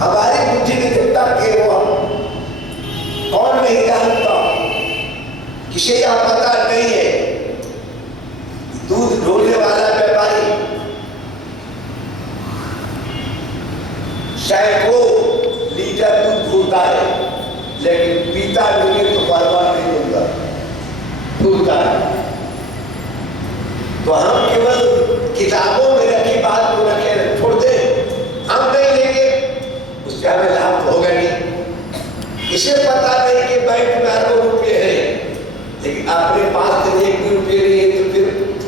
हमारी बुद्धि में जब तक है वो कौन नहीं जानता किसे यह पता नहीं है दूध ढोने वाला व्यापारी सैकड़ों लीटर दूध ढोता है, लेकिन पीता नहीं तो बार-बार नहीं होगा, ढोता है। तो हम केवल किताबों में रखी बात को रखे छोड़ दे, हम नहीं लेंगे, उससे हमें लाभ होगा नहीं। इसे पता नहीं कि बैंक में अरबों रुपये है, लेकिन अपने पास तो 1 भी रुपये नहीं है, तो फिर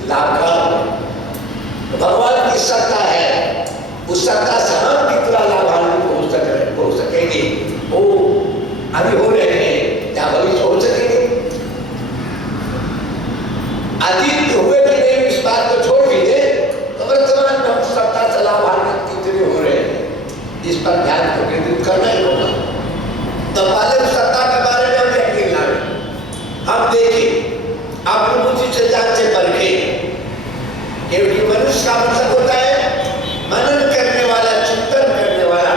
लाभ का भगवान की सत्ता है, उस सत्ता से हम कितना लाभान्वित हो सकेंगे, वो अभी हो रहे हैं, क्या भविष्य हो सकेंगे? अतीत हुए कि नहीं इस बात को छोड़ दीजिए, तो वर्तमान में हम सत्ता से लाभान्वित कितने हो रहे हैं, इस पर ध्यान को केंद्रित करना ही होगा। तो पहले सत्ता के बारे में हम यकीन लाए, हम देखें, अपनी बुद्धि से जांचे परखे, क्योंकि मनुष्य का मतलब होता है मनन करने वाला, चिंतन करने वाला।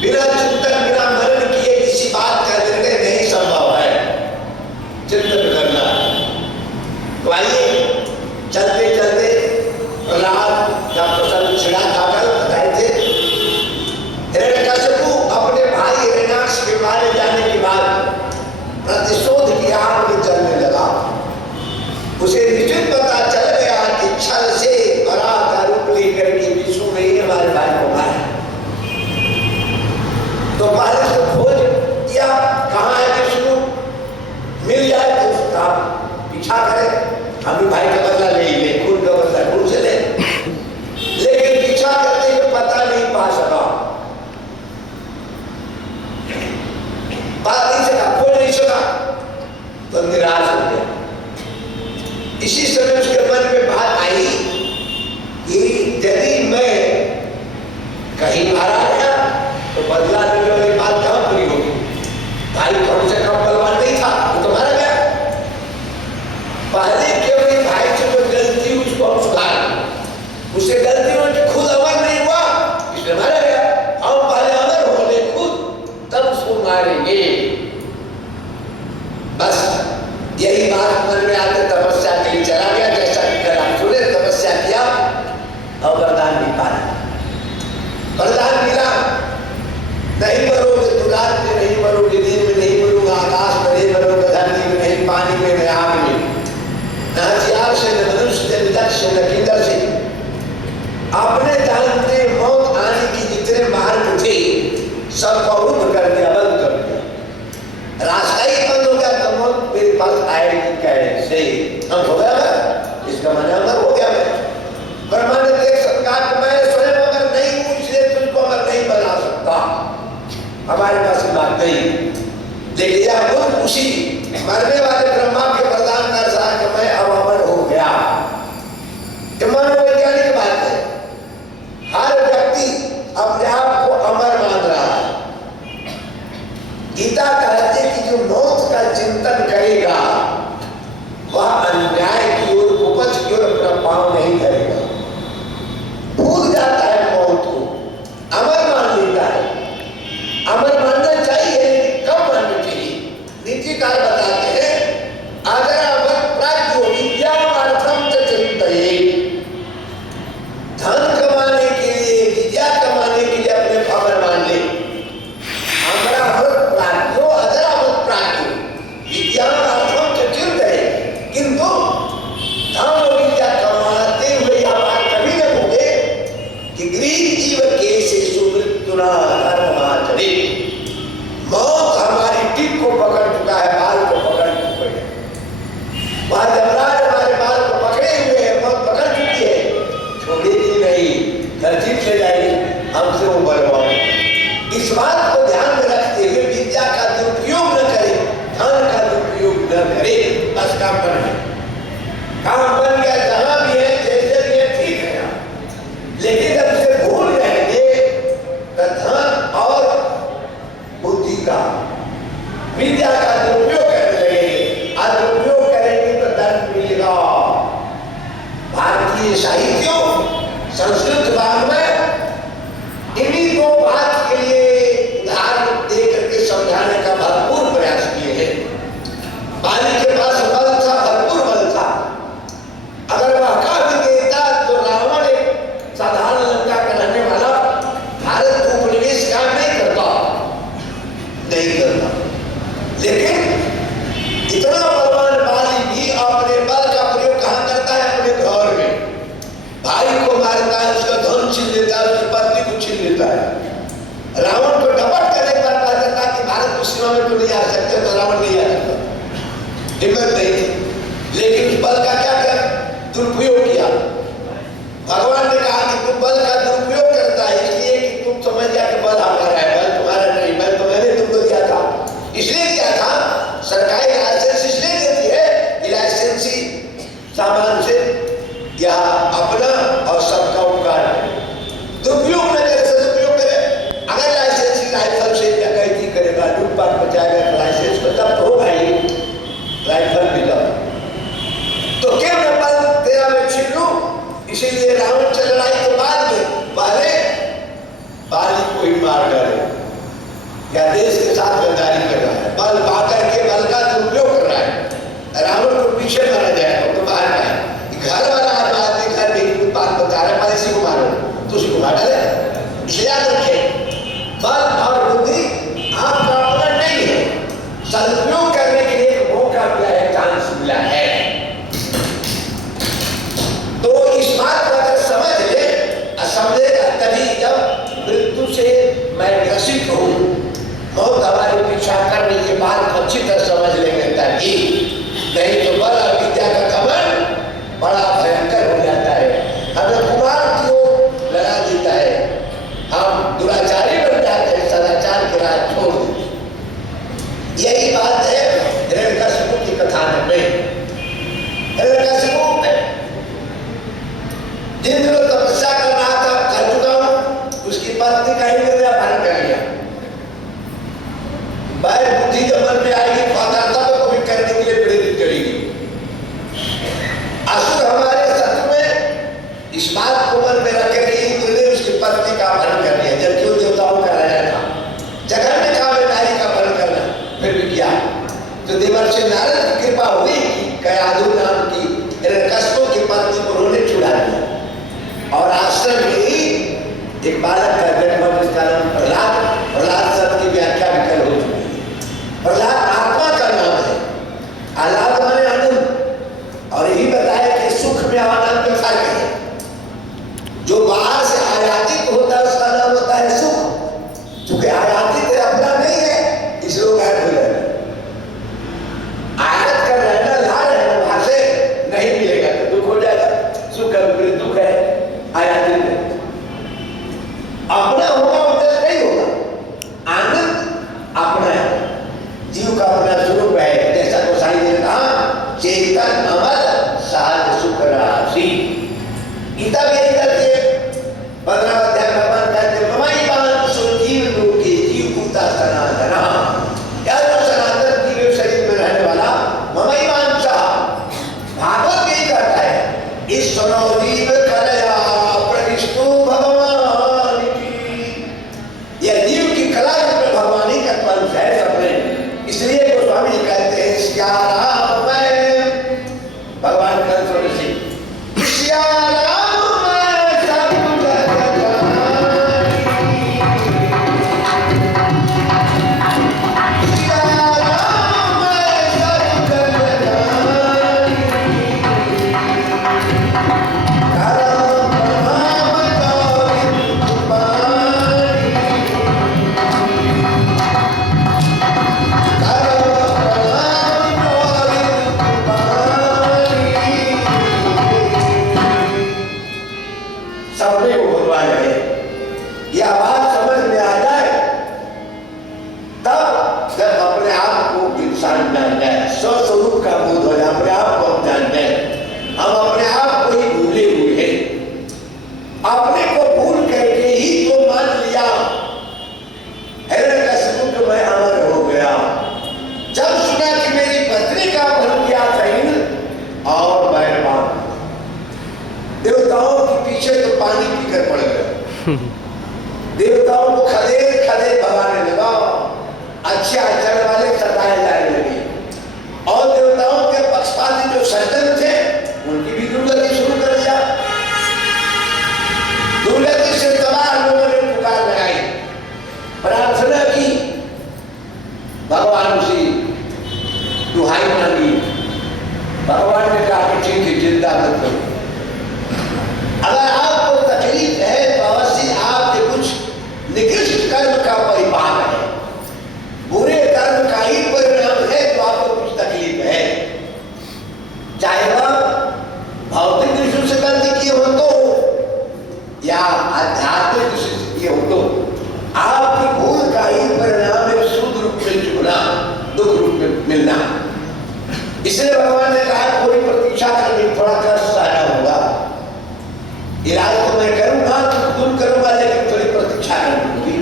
बिना चिंतन बिना मनन किए किसी बात का निर्णय नहीं संभव है, चिंतन करना। तो आइए चलते चलते प्रहलाद का प्रसंग छिड़ा खाकर बताए थे। हिरण्यकशिपु अपने भाई हिरण्याक्ष के मारे जाने के बाद प्रतिशोध की आग में जलने लगा। उसे निश्चित पता चल गया कि छल से भरा रूप लेकर के विष्णु ने ही हमारे भाई को मारा। तो पहले से खोज किया, कहाँ है विष्णु, मिल जाए तो उसका पीछा करे, हम भी भाई का बदला ले ले, खून का बदला खून से ले, लेकिन पीछा करते हुए पता नहीं पा सका, बात नहीं सका, खोज नहीं सका, तो निराश हो गया। इसी समय उसके मन में बात आई कि यदि मैं कहीं मारा गया तो बदला लेने वाली बात कहां पूरी होगी? भाई कौन से कम बलवान नहीं था, वो तो मारा गया। पहले केवल भाई से जो गलती उसको हम सुधार, उससे गलती हुई कि खुद अमर नहीं हुआ, इसलिए मारा गया। हम पहले अमर हो ले खुद, तब उसको मारेंगे। बस यही बात मन में आते तपस्या के लिए चला गया, जैसा कि कल आप सुने, तपस्या किया और वरदान नहीं पाया। वरदान मिला, नहीं मरोगे दुलार में, नहीं मरोगे दिन में, नहीं मरोगे आकाश में, नहीं मरोगे धरती में, नहीं पानी में, नहीं आग में, न हथियार से, न मनुष्य से, न दक्ष से, न किंकर से। अपने जानते मौत आने की जितने मार्ग थे सबको रुक कर दिया, बंद कर दिया, रास्ता ही बंद हो गया। तो मौत मेरे पास आएगी कैसे? हम हो गया मैं, इसका माने अमर हो गया मैं। ब्रह्मा ने देख सकता कि मैं स्वयं अमर नहीं हूं, इसलिए तुझको अमर नहीं बना सकता, हमारे पास बात नहीं। लेकिन यह बहुत खुशी मरने वाले ब्रह्मा के वरदान का सा कि मैं अब अमर हो गया। मनोवैज्ञानिक बात है, हर व्यक्ति अपने आप को अमर मान रहा है। गीता कहते कि जो मौत का चिंतन करेगा वह अन्याय की ओर, उपज की ओर अपना पांव नहीं करेगा, भूल जाता है मौत को, अमर मान लेता है। अमर मानना चाहिए, लेकिन कब मानना चाहिए? नीतिकार बताते हैं, अगर अमर प्राज्ञ विद्यार्थम च चिंतयेत्, धन कमाने के लिए, विद्या कमाने के लिए अपने अमर मान ले। हमारा अमर प्राज्ञो अदर अमर प्राज्ञो विद्यार्थम च चिंतयेत्, किंतु धन और विद्या कमाते हुए हमारा कभी न भूले कि गृह जीव केशे सुमृत्युना कर्माचरे। मौत हमारी टिक को पकड़ चुका है, बाल को पकड़ चुके हैं, वह जमराज हमारे बाल को पकड़े हुए हैं, मौत पकड़ चुकी है, छोड़ेगी नहीं, धरती से जाएगी, हमसे वो बलवान। इस बात को ध्यान में रखते हुए विद्या का दुरुपयोग न करे, धन का दुरुपयोग न करे, बस काम बन गया, काम बन गया, जहां भी है जैसे भी है ठीक है। लेकिन जब उसे भूल जाएंगे तो धन और बुद्धि का, विद्या का दुरुपयोग करने लगेंगे, दुरुपयोग करेंगे तो दंड मिलेगा। भारतीय साहित्यों, संस्कृत वाङ्मय इन्हीं दो बात के लिए उदाहरण दे करके समझाने का भरपूर प्रयास किए हैं। सीमा में तो नहीं आ सकते, तो रावण नहीं आ सकता, हिम्मत नहीं थी। लेकिन उस बल का क्या कर दुरुपयोग किया। भगवान ने कहा कि तुम बल का दुरुपयोग करता है इसलिए कि तुम समझ गया कि बल हमारा है, बल तुम्हारा नहीं, बल तो मैंने तुमको दिया था। इसलिए क्या था, सरकारी लाइसेंस इसलिए देती है कि लाइसेंसी सामान से या अपना और सबका उपकार दुरुपयोग न करे, सदुपयोग करे। अगर लाइसेंसी राइफल से डकैती करेगा, लूटपाट बचाएगा, लाइसेंस तो तब होगा ही, राइफल भी तब तो क्यों न बल तेरा मैं छीन लूं। इसीलिए रावण चल रहा है तो बाद में पहले बाली को ही मार डाले, या देश के साथ गद्दारी कर रहा है, बल पाकर के बल का दुरुपयोग कर रहा है। रावण को पीछे मारा जाएगा तो बाहर का है, घर वाला आदमी घर में बात बता रहा है, इसी को मारो तो उसी को मार डाले। इसलिए याद रखें, बल और बुद्धि आपका अपना नहीं है, सदुपयोग करने के लिए एक मौका मिला है, चांस मिला है। तो इस बात को अगर समझ ले, समझेगा तभी जब मृत्यु से मैं ग्रसित हूं, मौत हमारे पीछा करने के बाद अच्छी तरह समझ लेंगे तभी, नहीं तो बल और विद्या का घमंड बड़ा भयंकर हो जाता है, हमें कुमार की ओर लगा देता है, हम दुराचारी बन जाते हैं, सदाचार के राह छोड़ देते। यही बात है हिरण्यकशिपु की कथा में। हिरण्यकशिपु जिन दिनों तपस्या कर रहा था, कर चुका हूं, उसकी पत्नी का इंद्रियपान कर लिया। बैर बुद्धि जब मन में आएगी, पात्रता को भी करने के लिए प्रेरित करेगी। असुर हमारे शत्रु में इस बात को मन में रख के इंद्र ने उसकी पत्नी का अपहरण कर लिया, जबकि वो देवताओं का राजा था। जगन्य काम में नारी का अपहरण करना, फिर भी किया। तो देवर्षि नारद की कृपा हुई कि कयाधु नाम की हिरण्यकशिपु की पत्नी को उन्होंने छुड़ा दिया, और आश्रम में ही एक बालक का जन्म हुआ जिसका नाम प्रहलाद। प्रहलाद शब्द की व्याख्या भी कल हो चुकी है। प्रहलाद आत्मा का नाम है, आह्लाद माने आनंद, और यही बताया कि सुख में आनंद में फर्क है। जो बाहर से आयातित होता है उसका नाम होता है सुख, क्योंकि आयातित अपना नहीं है, इसलिए वो गायब हो जाएगा। आयात कर रहना, ला रहना वहां से नहीं मिलेगा तो दुख हो जाएगा। सुख का विपरीत दुख है, आयातित है। अपना होगा उद्देश्य नहीं होगा, आनंद अपना है, जीव का अपना स्वरूप है। जैसा गोसाई ने कहा, चेतन अमर सहज सुख राशि। गीता में यही करते 15 अध्याय में अपन कहते ममई बान सुजीव लोके जीव भूता सनातन। यार जो सनातन जीव शरीर में रहने वाला ममई बान सा, भागवत यही कहता है, इस सुनो जीव कलया प्रविष्टु भगवान की। यह जीव की कला जिसमें भगवानी का पंच है सबने, इसलिए गोस्वामी जी कहते हैं श्याराम मैं, भगवान कंस ऋषि श्याराम मैं सब जग जानी, श्याराम मैं सब जग जानी, करम प्रणाम गोविंद कुमारी, सबने को भगवान है। यह बात समझ में आ जाए तब जब अपने आप को इंसान जान जाए, स्वस्वरूप का बोध हो जाए, अपने आप को हम जान जाए, हम अपने आप को ही भूले हुए हैं। अपने को भूल करके ही तो मान लिया हिरण्यकशिपु को मैं अमर हो गया। जब सुना कि मेरी पत्नी का अपहरण किया था इंद्र और बैरवान, देवताओं के पीछे तो पानी पीकर पड़ गए, देवताओं को खदेड़ खदेड़ भगाने लगा, अच्छे आचरण वाले सताए जाने लगे, और देवताओं के पक्षपाती जो सज्जन थे उनकी भी दुर्गति शुरू कर दिया। दुर्गति से तबाह लोगों ने पुकार लगाई, प्रार्थना की, भगवान से दुहाई मांगी। भगवान ने कहा कि ठीक है, चिंता मत करो, अगर आपको तकलीफ है तो अवश्य आपके कुछ निकृष्ट कर्म का परिपाक है, बुरे कर्म मिलना। इसलिए भगवान ने कहा पूरी प्रतीक्षा करनी, थोड़ा कष्ट सहना होगा। इलाज तो मैं करूंगा, दूर करूंगा, लेकिन थोड़ी प्रतीक्षा करनी होगी।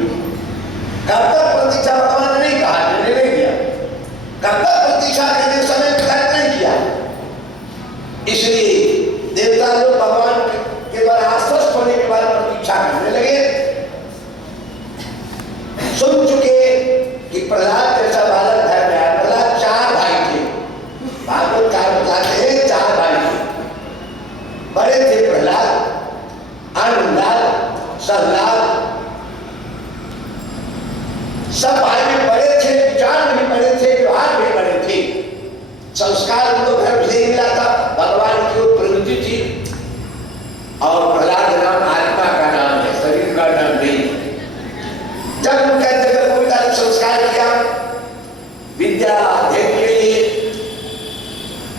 कब तक प्रतीक्षा भगवान ने नहीं कहा, निर्णय नहीं किया। कब तक प्रतीक्षा करने समय निर्धारित नहीं किया। इसलिए देवता लोग भगवान के द्वारा आश्वस्त होने के बाद प्रतीक्षा करने लगे। सुन चुके कि प्रहलाद जैसा बालक घर में आया। प्रहलाद 4 भाई थे, भागवत कार बताते हैं 4 भाई थे। बड़े थे प्रहलाद, अनुलाद, सहलाद, सब भाई में बड़े थे, विचार भी बड़े थे, व्यवहार भी बड़े थे। संस्कार उनको घर से ही मिला था, भगवान की ओर प्रवृत्ति थी। और प्रहलाद नाम आत्मा का नाम है, शरीर का नाम नहीं। जब उनका जगत को संस्कार किया, विद्या अध्ययन के लिए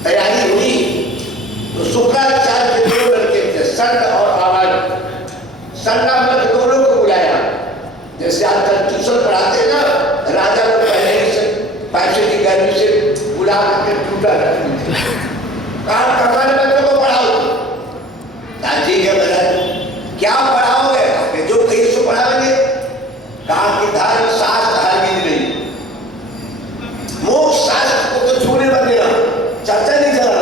तैयारी हुई, तो शुक्राचार्य के 2 लड़के थे, संड और आवाज। संडामक दोनों को बुलाया। जैसे आजकल ट्यूशन पढ़ाते ना, राजा लोग पहले से पैसे की गर्मी से बुला करके टूटा कहा कमाने बच्चों को पढ़ाओ। ठीक है महाराज, क्या पढ़ाओगे? जो कहीं सो पढ़ाएंगे। कहा कि धर्म शास्त्र हर दिन नहीं, मोक्ष शास्त्र को तो छूने मत देना, चर्चा नहीं चला।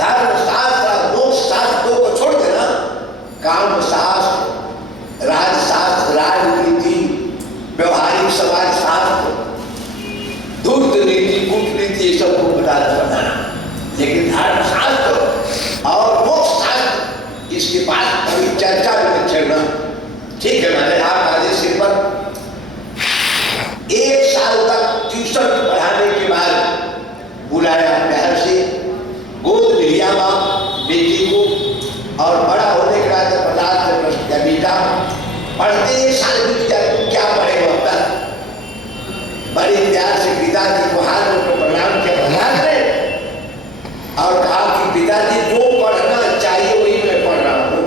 धर्म शास्त्र मोक्ष शास्त्र को छोड़ देना। काम शास्त्र, राजशास्त्र, राजनीति, व्यवहारिक समाज शास्त्र, धूर्त नीति, कूटनीति, ये सब को बताना। लेकिन धर्म शास्त्र और मोक्ष शास्त्र इसके पास कभी चर्चा में छेड़ना। ठीक है, मैंने आप आदेश पर 1 साल तक ट्यूशन पढ़ाने के बाद बुलाया प्यार से, गोद लिया माँ बेटी को। और बड़ा होने के बाद प्रहलाद से प्रश्न किया, बेटा पढ़ते 1 साल बीत गया, तुम क्या पढ़े हो अब तक? बड़े प्यार से पिताजी को हाथ में प्रणाम किया प्रहलाद ने और कहा कि पिताजी जो पढ़ना चाहिए वही मैं पढ़ रहा हूँ,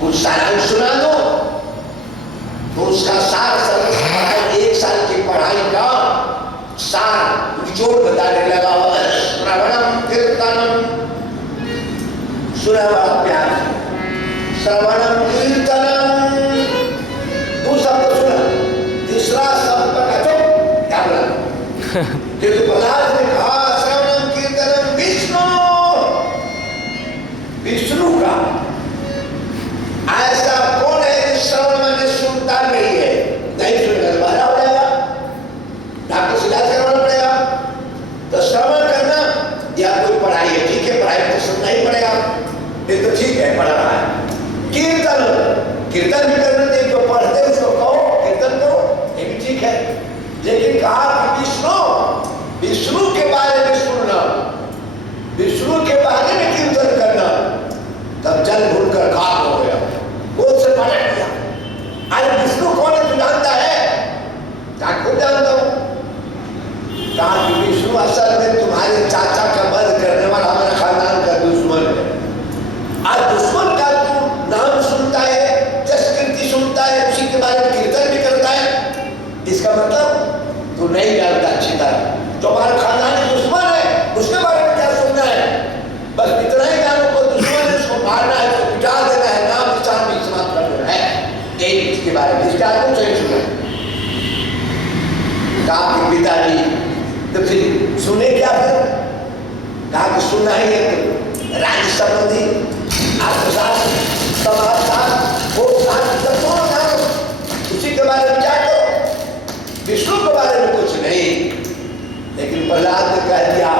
कुछ सारांश सुना दो। तो उसका सार 1 साल की पढ़ाई का सार निचोड़ बताने लगा। श्रवणम कीर्तनम, सुना बड़ा प्यार, श्रवणम कीर्तनम। 2 शब्द सुना, तीसरा शब्द का चुप क्या बोला? क्योंकि प्रहलाद ने कहा श्रवणम कीर्तनम विष्णु, विष्णु का। ऐसा कौन है जिस श्रवण में सुनता नहीं है? नहीं सुनकर दोबारा हो जाएगा, डॉक्टर से इलाज करवाना पड़ेगा। तो श्रवण करना या कोई पढ़ाई है, ठीक है, पढ़ाई तो सुनना ही पड़ेगा, ये तो ठीक है, पढ़ा रहा है। कीर्तन, कीर्तन भी करना चाहिए, जो पढ़ते उसको कहो कीर्तन करो, ये भी ठीक है। लेकिन कहा कि विष्णु, विष्णु के बारे में सुनना, विष्णु के बारे में कीर्तन करना। तब जल भूलकर खाक हो गया, वो से पलट गया। अरे विष्णु कौन है, तू जानता है? क्या खुद जानता हूं। कहा कि विष्णु असल में तुम्हारे चाचा का वध करने वाला हमारे खानदान का दुश्मन है। आज दुश्मन का तू नाम सुनता है, जसकृति सुनता है, उसी के बारे में कीर्तन भी करता है। इसका मतलब तू नहीं जानता अच्छी तरह। तुम्हारा खानदानी दुश्मन है, उसके बारे में क्या सुनना है? बस इतना ही जानो, को दुश्मन है, उसको मारना है, उसको मिटा देना है, नाम निशान भी समाप्त कर देना है। यही इसके बारे में इसका आदमी सही सुना। कहा कि पिताजी, तो फिर सुने क्या? फिर कहा कि सुनना ही है तो राज्य संबंधी, अर्थशास्त्र, समाजशास्त्र, भोगशास्त्र सब दोनों जानो, उसी के बारे में जानो, विष्णु के बारे में कुछ नहीं। लेकिन प्रहलाद ने कह दिया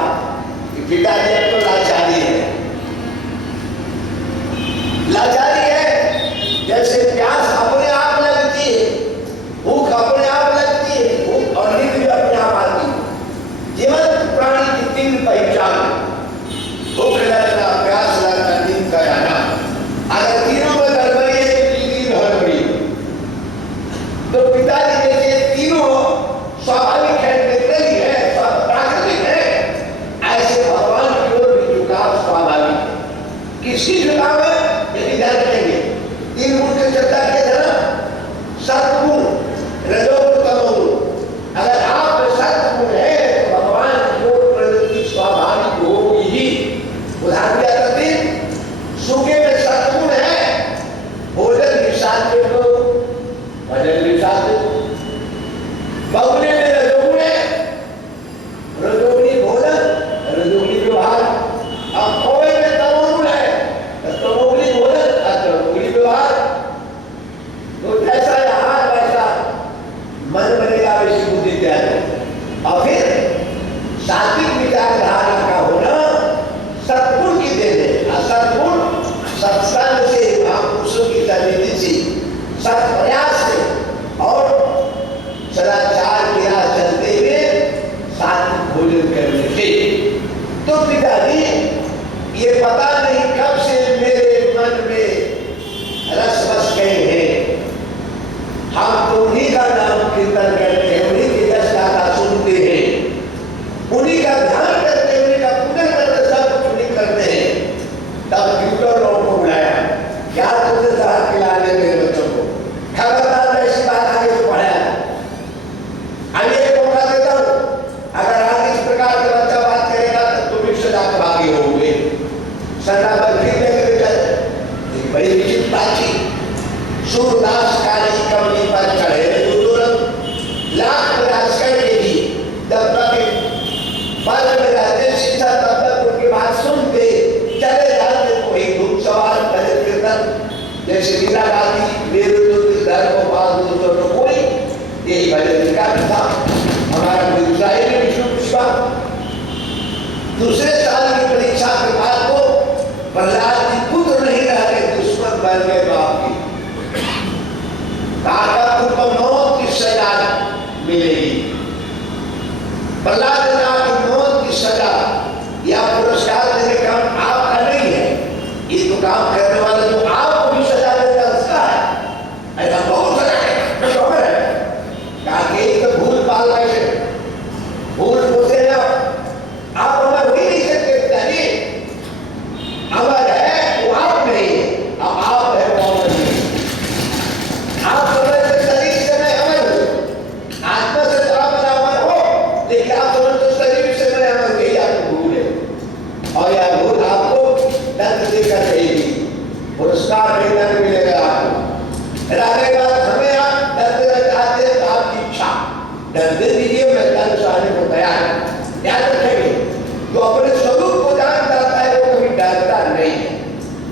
कि पिताजी अब तो लाचारी है, लाचारी है। जैसे प्यास अपने आप लगती है, भूख अपने आप लगती है, भूख और नींद भी अपने आप आती है। जीवन प्राणी की 3 पहचान, भूख लगना, प्यास लगना, नींद का आना। अगर तीनों में गड़बड़ी प्रहलाद की मौत की सजा या पुरस्कार देने का काम आपका नहीं है, ये तो काम करने वाला जो आपको भी सजा देगा उसका है। ऐसा बहुत सजा है ताकि एक तो भूल पाल कैसे भूल पूछे ना आप अमर हो ही नहीं सकते, अमर है वो आप नहीं है, अब आप है कौन नहीं। आप समझ से शरीर से मैं अमर हूँ, आत्मा से तो आप अमर हो, लेकिन आप समझ तो शरीर से मैं अमर, यही आपको भूल है। और यह भूल आपको दंड देकर रहेगी, पुरस्कार नहीं दंड मिलेगा आपको। रहने बाद हमें आप दंड देना चाहते हैं तो आपकी इच्छा दंड दे दीजिए, मैं दंड सहने को तैयार हूं। याद रखेंगे जो अपने स्वरूप को जान जाता है वो कभी डरता नहीं है।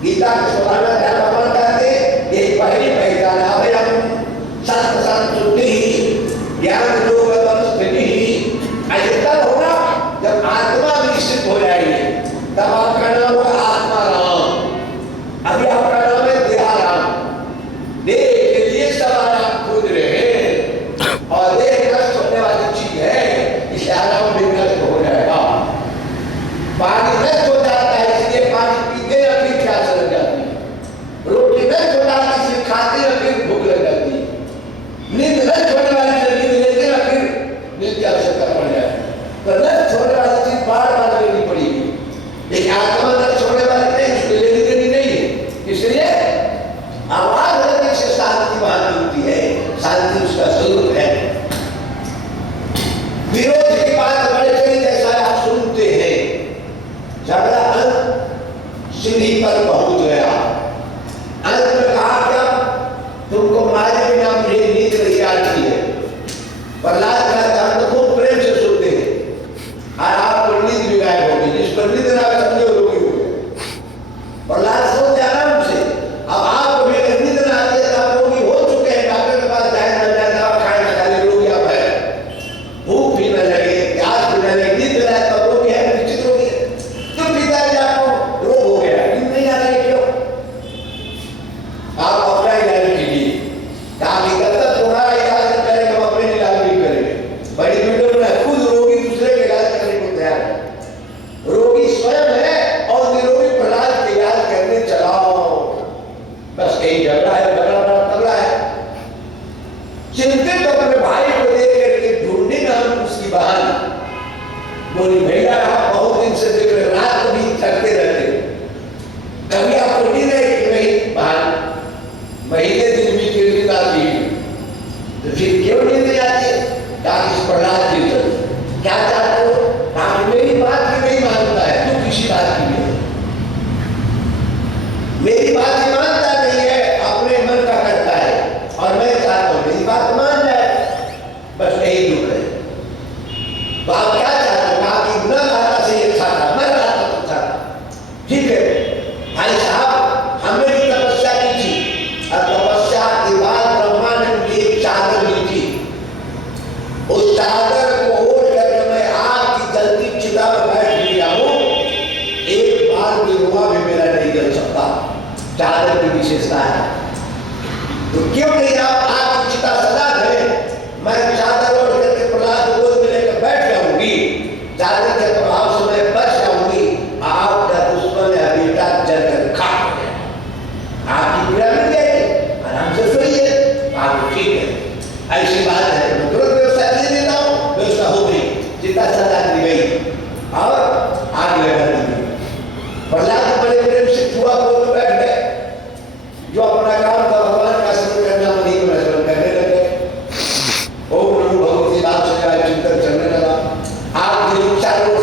गीता के 16वां अध्याय में कहते हैं ये पहली पहचान है, अभय हम शास्त्र संतुष्टि ज्ञान योग स्थिति ऐसे तब होगा जब आत्मा विकसित हो जाएगी, तब आपका नाम होगा आत्मा राम। अभी आपका नाम है देहाराम, देह के लिए सवाल आप खोज रहे हैं और देह नष्ट होने वाली चीज है, इसे आराम भी नष्ट हो जाएगा। पानी नष्ट हो जाता है इसलिए पानी पीते या फिर प्यास लग जाती है, रोटी नष्ट हो जाती है इसलिए खाते या फिर भूख लग जाती है, नींद नष्ट होने वाली जल्दी लेते या फिर नींद की आवश्यकता पड़ जाए। तो नष्ट होने वाली चीज बार बार लेनी पड़ेगी, लेकिन आत्मा नष्ट होने वाली नहीं, उसको लेनी देनी नहीं है। इसलिए आवाज लगने से शांति वहां मिलती है, शांति उसका स्वरूप है। विरोध की बात बड़े कई जैसा आप सुनते हैं, झगड़ा अंत सीढ़ी पर पहुंच गया, अंत में कहा क्या तुमको मारे बिना मुझे नींद नहीं आती है। प्रहलाद कहता हम तो खूब प्रेम से सुनते हैं और आपको नींद भी गायब होगी, जिसको नींद ना समझे रोगी हो गए। प्रहलाद सोचते आराम से, अब आपको भी अगर नींद ना आती है तो आप रोगी हो चुके हैं, डॉक्टर के पास जाए ना जाए, दवा खाए ना खाए, रोगी आप है, भूख भी न लगे, प्यास भी न लगे, नींद ना आए तो रोगी है, निश्चित रोगी है। तो पिताजी आपको रोग हो गया, नींद नहीं आ रही क्यों? आप अपना इलाज कीजिए, ताकि जब तक तुम्हारा इलाज न करेंगे हम अपने इलाज नहीं करेंगे। बड़ी वीडियो में खुद रोगी दूसरे के इलाज करने को तैयार है, रोगी स्वयं है और निरोगी प्रहलाद के इलाज करने चलाओ। बस कहीं झगड़ा है, झगड़ा बड़ा तगड़ा है, चिंतित अपने भाई को देख करके ढूंढने का हम उसकी बहाना बोली भैया आप बहुत दिन से देख रहे, रात को भी थकते रहते, कभी आपको नींद है कि नहीं? बहाना महीने दिन भी फिर नींद आती है, तो फिर क्यों नींद नहीं आती? ताकि इस प्रहलाद की तरफ क्या चाहते हो? आप मेरी बात भी नहीं मानता है, तू किसी बात की नहीं, मेरी बात ही मानता नहीं है, अपने मन का करता है और मैं चाहता हूं मेरी बात मान जाए, बस यही दुख है। तो आप क्या चाहते हो? आप न खाता से ये खाता, मैं खाता तो खाता, ठीक है भाई साहब, हमने भी तपस्या की थी और तपस्या के बाद ब्रह्मा ने मुझे एक चादर दी थी, उस चादर को ओढ़ कर मैं आग की जलती चिता में बैठ गया हूं, एक बार भी रुआ भी मेरा नहीं जल सकता, चादर की विशेषता है। तो क्यों नहीं आप आग की चिता सजा दें, मैं चादर ओढ़ करके प्रहलाद को गोद में लेकर बैठ जाऊंगी, चादर के प्रभाव से मैं बच जाऊंगी, आपका दुश्मन है बेटा जल कर खा गया, आपकी पीड़ा मिल जाएगी, आराम से सोइए, आप ठीक है। ऐसी बात है, मैं तुरंत व्यवस्था दे देता हूँ, व्यवस्था हो गई, चिता सजा दी गई और आग लगा दी गई। प्रहलाद बड़े प्रेम से छुआ गोद में बैठ गए, जो अपना काम था भगवान का स्मरण करना वही को स्मरण करने लगे। ओम नमो भगवते वासुदेवाय चिंतन चलने लगा, आग के चारों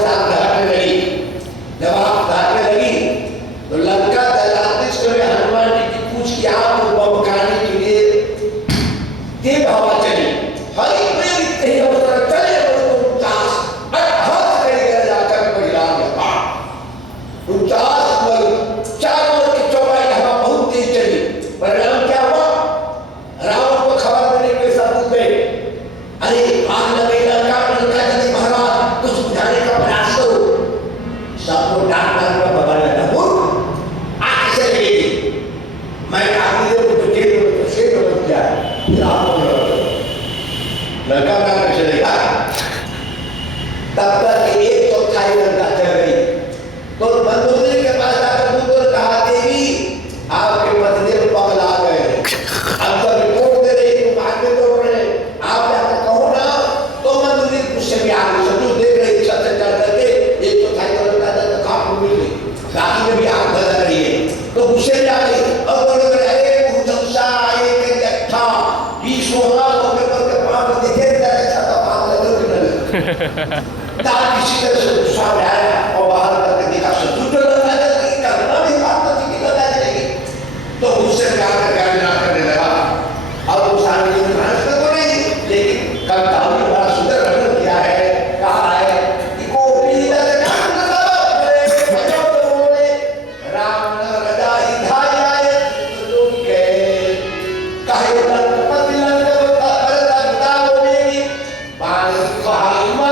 तब तक एक चौथाई लंका चल गई। तो मंदोदरी के पास जाकर दूत ने कहा, देवी आपके पतिदेव पगला गए, अब तो रिपोर्ट दे रही, तुम आगे दौड़ रहे, आप जाकर कहो ना। तो मंदोदरी गुस्से में आ गई, सब कुछ देख रही, सब चल करके एक चौथाई लंका तक काम मिल गई, बाकी में भी आग बदल रही है। तो गुस्से में आ गई और बोले किसी तरह से गुस्सा में आया और बाहर करके देखा शत्रु तो लगा जाएगी, करना भी बात तो ठीक लगा जाएगी। तो गुस्से में आकर गालियां करने लगा। अब उस आदमी ने भाषण तो नहीं, लेकिन कविता में बड़ा सुंदर वर्णन किया है, कहा है कि कोपी दरगाह नगर बजो बोले राम रजा इधाय लोग के कहे लंकपति लंका परदा बोलेगी बाल बहाल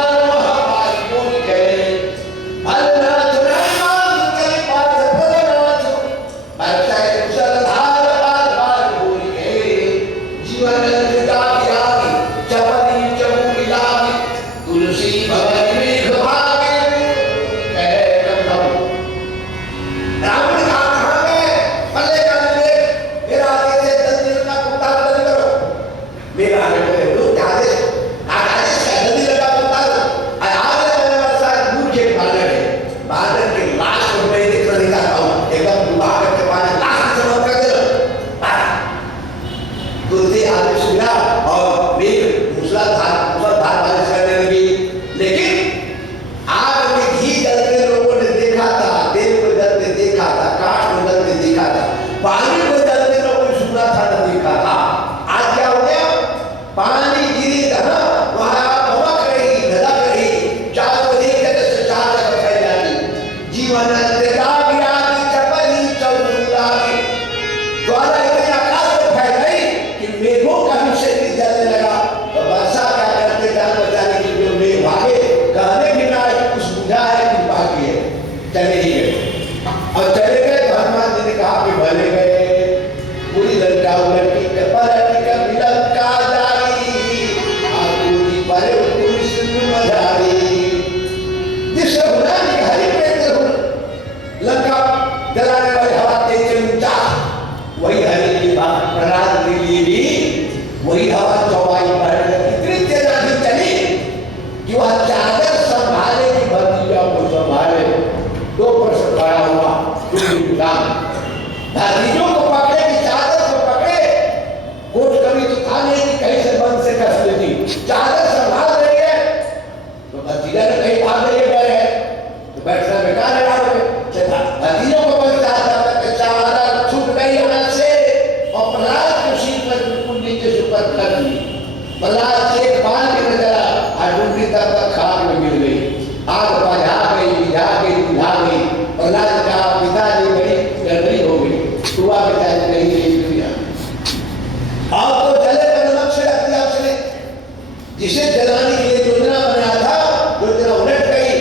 जिसे जलाने के लिए योजना बनाया था, योजना उलट गई।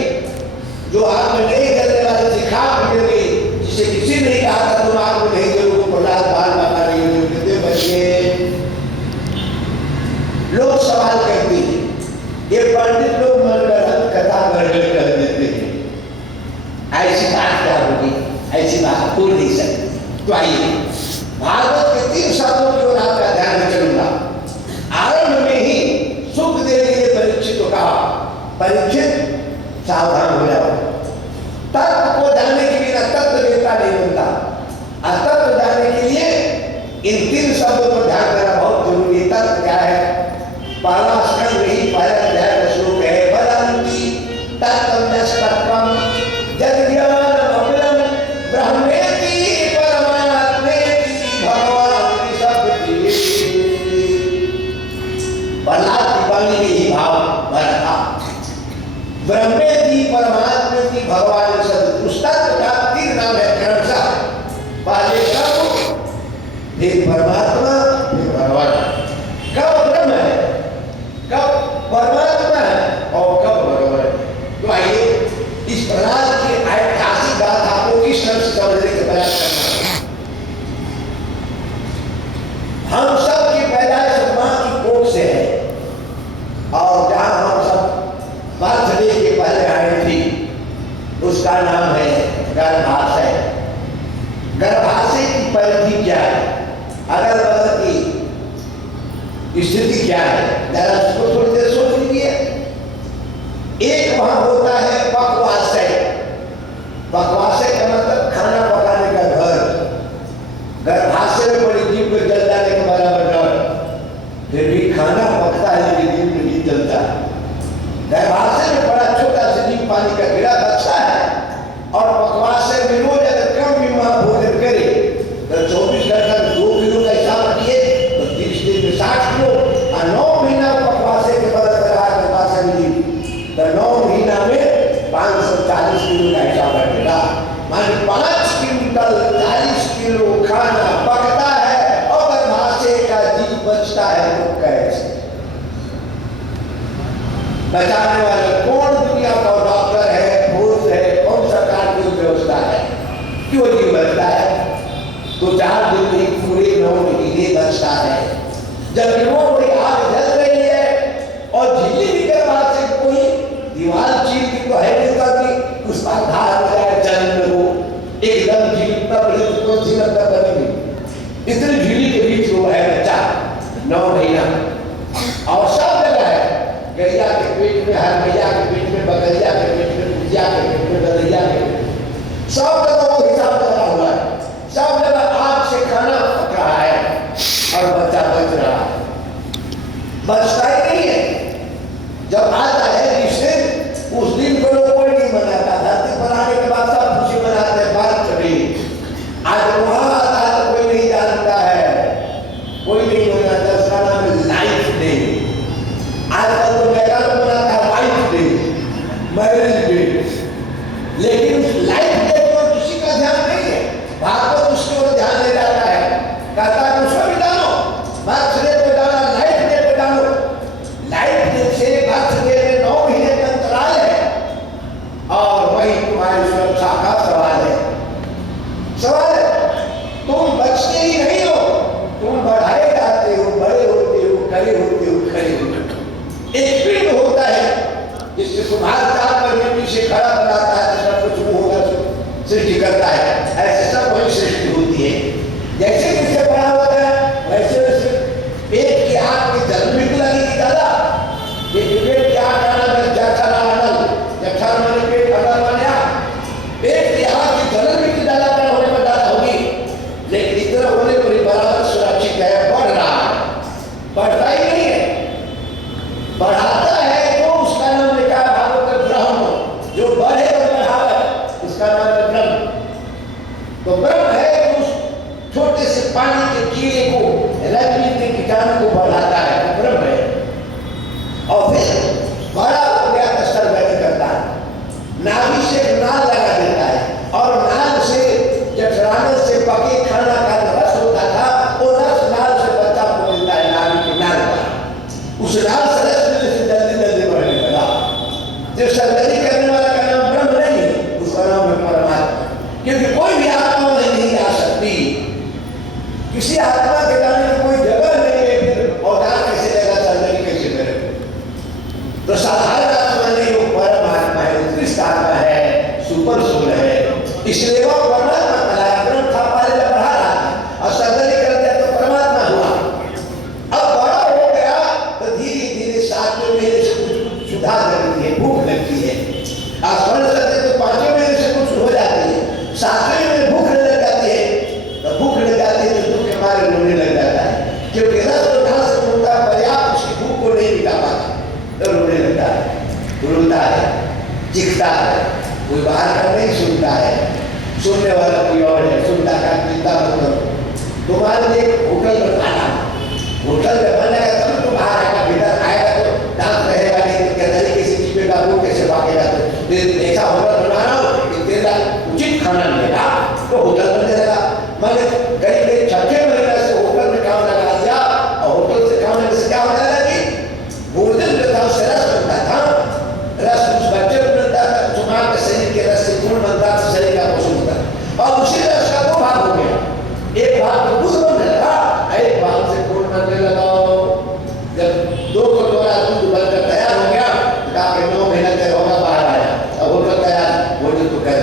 जो आग में नहीं जलने वाली थी, खाक मिल गई। जिसे किसी ने कहा था तुम आग में नहीं जलोगे, प्रहलाद बाल बाबा नहीं जलते बचे। लोग सवाल करते हैं, ये पंडित लोग मनगढ़ंत कथा गढ़ कर देते हैं, ऐसी बात क्या होगी? ऐसी बात बोल नहीं सकती। तो आइए भागवत के 3 शब्दों की ओर आपका ध्यान में चलूंगा। आरंभ में ही सुख देने के लिए परीक्षित को कहा, परीक्षित सावधान हो जाओ। तत्व को जानने के बिना तत्ववेत्ता नहीं बनता। तत्व जानने के लिए इन 3 शब्दों पर ध्यान देना बहुत जरूरी है। तत्व क्या है? पहला स्कंद नहीं, पहला अध्याय का श्लोक है, वदन्ति तत्त्वज्ञस्तत्वं जद ज्ञानममलं ब्रह्मेति परमात्मेति भगवान् शब्दति। प्रहलाद की वाणी में ही भाव भरा था, ब्रह्मेति परमात्मेति भगवान् शब्दति। उस तत्व का 3 नाम है क्रमशः। पहले कब? फिर परमात्मा, फिर भगवान। कब ब्रह्म है, कब परमात्मा है और कब भगवान। तो आइए इस प्रहलाद की ऐतिहासिक बात आपको किस तरह से समझने के प्रयास करना। हम सब की पैदाइश मां की कोख से है, और जहां हम सब बर्थडे के उसका नाम है गर्भाशय। गर्भाशय की परिधि क्या है, अगल बगल की स्थिति क्या है, जरा उसको थोड़ी देर सोच लीजिए। एक वहां होता है पक्वाशय। पक्वाशय का मतलब खाना पकाने का घर। गर्भाशय में बड़ी जीव को जल जाने के बराबर डर, फिर भी खाना पकता है लेकिन जीव नहीं जलता। गर्भाशय में बड़ा छोटा सा जीव पानी का कीड़ा बचता है, और पक्वाशय में रोज अगर कम भी मां भोजन करे तो 24 घंटा 2 किलो का हिसाब रखिए तो 30 दिन में 60 किलो, और 9 महीना पक्वाशय के बदल रहा है गर्भाशय में जीव, तो 9 महीना में 540 किलो का हिसाब रखेगा। माने 5 क्विंटल 40 किलो खाना पकता है, और गर्भाशय का जीव बचता है। तो कैसे बचाने वाले कौन दुनिया का डॉक्टर है, पुरुष है, कौन सरकार की व्यवस्था है, क्यों जीव बचता है? तो 4 दिन में पूरे 9 महीने बचता है। जब वो बड़ी आग जल रही है और झिल्ली भी गर्भाशय कोई दीवार चीर की तो है नहीं करती, उस पर धार हो जाए जन्म हो एकदम झील पर बड़ी तो सी लगता बनेगी। इतनी झीली के बीच वो है बच्चा 9 महीना, और सब जगह है, गैया के पेट में, हर मैया के पेट में, बकरिया के पेट में, भुजिया के पेट में, गदैया के पेट में, सब जगह वो हिसाब लगा हुआ है। सब जगह आग से खाना पक रहा है और बच्चा बच रहा है, बचता ही नहीं है। जब आता है जिससे उस दिन को लोग कोई नहीं मनाता, धरती पर आने के बाद सब खुशी मनाते हैं, बात कभी आज वहां आता है तो कोई नहीं जानता है, कोई नहीं मनाता। उसका नाम है लाइफ डे। आजकल तो मैदान मनाता है वाइफ डे, मैरिज डे, लेकिन उस लाइफ डे को किसी का ध्यान नहीं है। भागवत उसके ओर ध्यान दे जाता है, कहता है उसको भी डालो, बर्थडे पे डाला, लाइफ डे पे डालो। लाइफ डे से बर्थडे में 9 महीने का अंतराल है, और वही तुम्हारी सुरक्षा का सवाल है। सवाल है, तुम बचते ही नहीं हो, तुम बढ़ाए जाते हो, बड़े होते हो, खड़े होते हो, खड़े होते हो। एक पीढ़ होता है जिससे सुधार 4 महीने से खड़ा बनाता है, तो सब कुछ होगा सृष्टि करता है। ऐसे सब वही सृष्टि होती है। जैसे जिससे बड़ा होता है वैसे वैसे पेट की आग की जल भी लगेगी दादा। ये पेट की आग का नाम है जठर अनल। जठर माने पेट, अनल माने आग। पेट की आग की जल भी ज्यादा बड़ा होने पर ज्यादा होगी, लेकिन इतना होने पर ही बराबर सुरक्षित है, बढ़ रहा है, बढ़ता ही नहीं है। बढ़ाता है तो उसका नाम लिखा है भागवत ब्रह्म, जो बढ़े और बढ़ावे उसका नाम है ब्रह्म। तो ब्रह्म है उस छोटे से पानी के कीड़े को, रजनी के कीटाणु को बढ़ाता है, ब्रह्म है। और फिर बड़ा हो गया तो सर्वैन करता है, नाभि से नाल लगा देता है, और नाल से जठरानल से पके खाना का रस होता था, वो रस नाल से बच्चा को मिलता है, नाभि के नाल पर। उस नाल से रस मिलने से जल्दी जल्दी बढ़ने लगा। जो सर्जरी करने वाला का नाम ब्रह्म नहीं, उसका नाम है परमात्मा। क्योंकि कोई भी आत्मा नहीं जा सकती, किसी आत्मा के जाने की कोई जगह नहीं है, फिर औजार कैसे लेगा, सर्जरी कैसे करे? तो साधारण आत्मा नहीं, वो परमात्मा है, उत्कृष्ट आत्मा है, सुपर सोल है। इसलिए वो परमात्मा कहलाया। ब्रह्म था पहले जब बढ़ा रहा था, और सर्जरी कर दिया तो परमात्मा हुआ। अब बड़ा हो गया तो धीरे धीरे 7वें महीने से कुछ सुधार लगती है, भूख लगती है। और स्वर्ण करते तो 5वें महीने से कुछ हो जाती है, 7वें महीने भूख लग जाती है। तो भूख लग जाती है तो दुख के मारे रोने लग जाता है, क्योंकि रस तो ढंग से होता है, पर्याप्त उसकी भूख को नहीं मिटा पाता, तो रोने लगता है, रोता है, चिखता है। कोई बाहर का नहीं सुनता है, सुनने वाला कोई और है, सुनता का चिंता मत करो। तुम्हारे लिए होटल में खाना, होटल में बनेगा तब तो बाहर आएगा, भीतर आएगा तो डांस रहेगा नहीं, तो क्या तरीके से जीवेगा, वो कैसे भागेगा? तो ऐसा होटल बना रहा हूँ कि तेरा उचित खाना मिलेगा तो होटल बन जाएगा। मैंने गरीब 6 महीने से होटल में काम लगा दिया, और होटल से काम से क्या होता है कि भोजन जो था उससे रस बनता था, रस उस बच्चे को मिलता था, चुनाव के शरीर के रस से गुण बनता था, शरीर का पोषण होता, और उसी रस का 2 भाग हो गया। एक भाग तो दूध बनने लगा, एक भाग से गुण बनने लगा। जब 2 कटोरा दूध बनकर तैयार हो गया, कहा कि 9 महीने तक होगा, बाहर आया, अब होटल तैयार, भोजन तो कर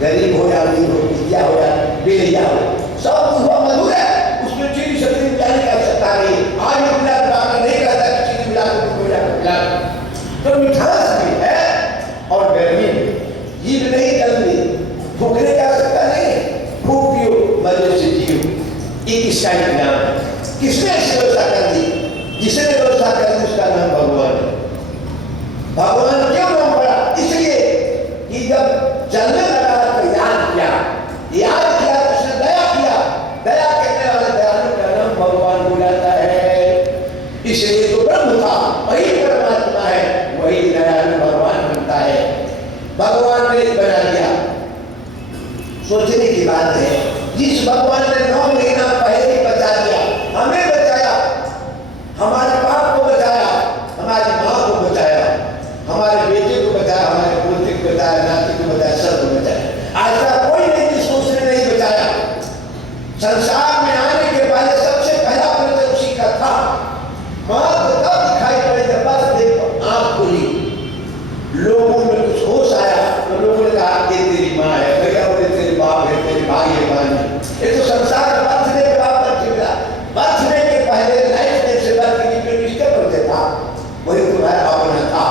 गरीब हो या अमीर हो, विद्या हो या बेलिया हो, सब हुआ मधुर है, उसमें चीनी शक्ति मिलाने की आवश्यकता नहीं। आज ये मिला डॉक्टर नहीं कहता कि चीनी मिला के मिला, तो मिठास भी है और गर्मी में जीभ नहीं जलती, फूकने की आवश्यकता नहीं, फूक पियो मजे से जियो। एक इसका नाम है। किसने ऐसी व्यवस्था कर दी? जिसने व्यवस्था कर दी उसका नाम भगवान है। भगवान क्यों नाम पड़ा? इसलिए कि जब चलने लगा तो याद किया तो उसने दया किया, दया करने वाले दयालु का नाम भगवान बुलाता है। इसलिए तो ब्रह्म था वही परमात्मा है, वही दयालु भगवान बनता है। भगवान ने बना दिया, सोचने की बात है। जिस भगवान ने 9 महीना पहले ही बचा दिया, हमें बचाया, हमारे बाप को बचाया, हमारी माँ को बचाया, हमारे बेटे को बचाया, हमारे पोते को बचाया, नाती को बचाया, सबको बचाया। आज का कोई नहीं जिसको उसने नहीं बचाया। संसार में आने के पहले सबसे पहला परिचय उसी का था। माँ को तब दिखाई पड़ी जब बस देखो आँख खुली, लोगों में कुछ होश आया तो लोगों ने कहा ये तेरी माँ है, भैया बोले तेरे बाप है, तेरे भाई है, बहन है। ये तो संसार बचने के बाद मिला, बचने के पहले लाइफ में से बचने के किसके परिचय था? वही तुम्हारा अपना था।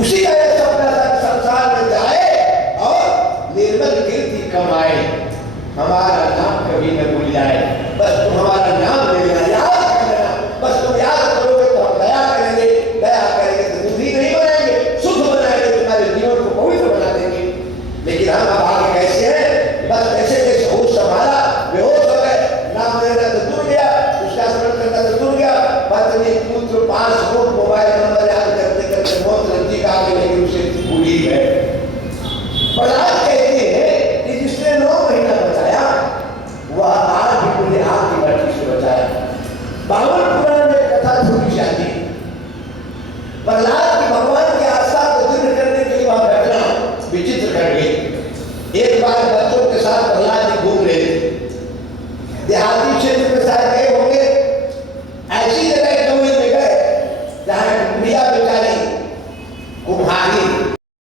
उसी का यह सपना था कि संसार में जाए और निर्मल कीर्ति कमाए, हमारा नाम कभी न भूल जाए। बस तुम हमारा नाम ले लेना, याद कर लेना। बस तुम याद करोगे तो हम दया करेंगे, दया करेंगे तो दुखी नहीं बनाएंगे, सुख बनाएंगे, तुम्हारे जीवन को पवित्र बना देंगे। लेकिन हम अब आगे कैसे हैं? बस कैसे कैसे होश संभाला, बेहोश हो गए, नाम लेना तो दूर गया, उसका स्मरण करना तो दूर गया, पत्नी पुत्र 5 फोन मोबाइल नंबर याद करते करते बहुत नजदीक आ गए, लेकिन उसे भूल ही गए।